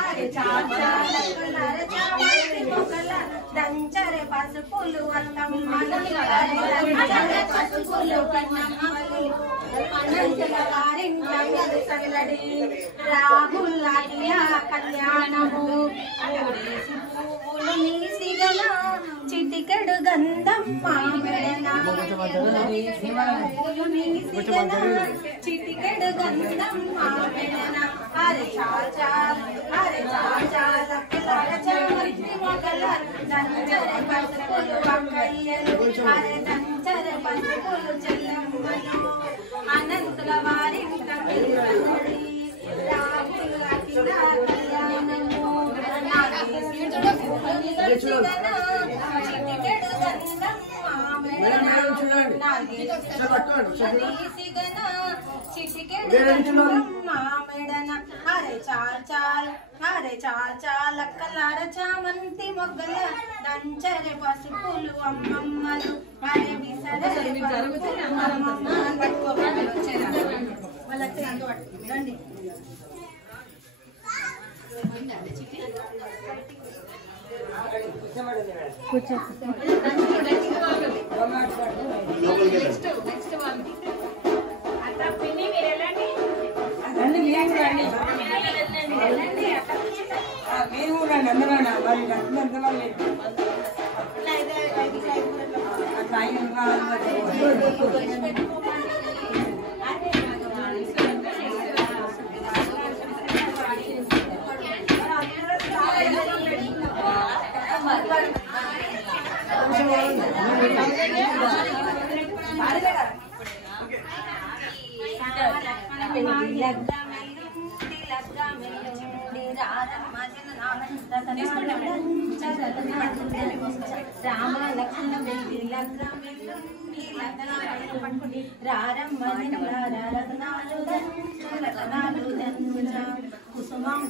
అరే చాచా లక్కలార చామంతి మొగ్గల దంచరే పసుపులు అత్తమ్మలు దంచరే పసుపులు కన్నమ్మలు అనంతల వారింటి సందడి రాహుల్ లాటియా కళ్యాణము ఊరేసి పువ్వులు నీసిగల చిటికెడు గంధం మామెడన పువ్వులు నీసిగల చిటికెడు గంధం మామెడన అరే చాచా లక్కలార చామంతి మొగ్గల దంచరే పసుపులు బంగయ్యలు అరే దంచరే పసుపులు చెల్లమ్మలు అనంతుల వారింట సందడి రాహుల్ లాటియా కళ్యాణము అరే చాచా లక్కలార చామంతి మొగ్గల దంచరే పసుపులు అమ్మమ్మలు అరే విసరే రండి రామ లక్ష్మణ కుసుమం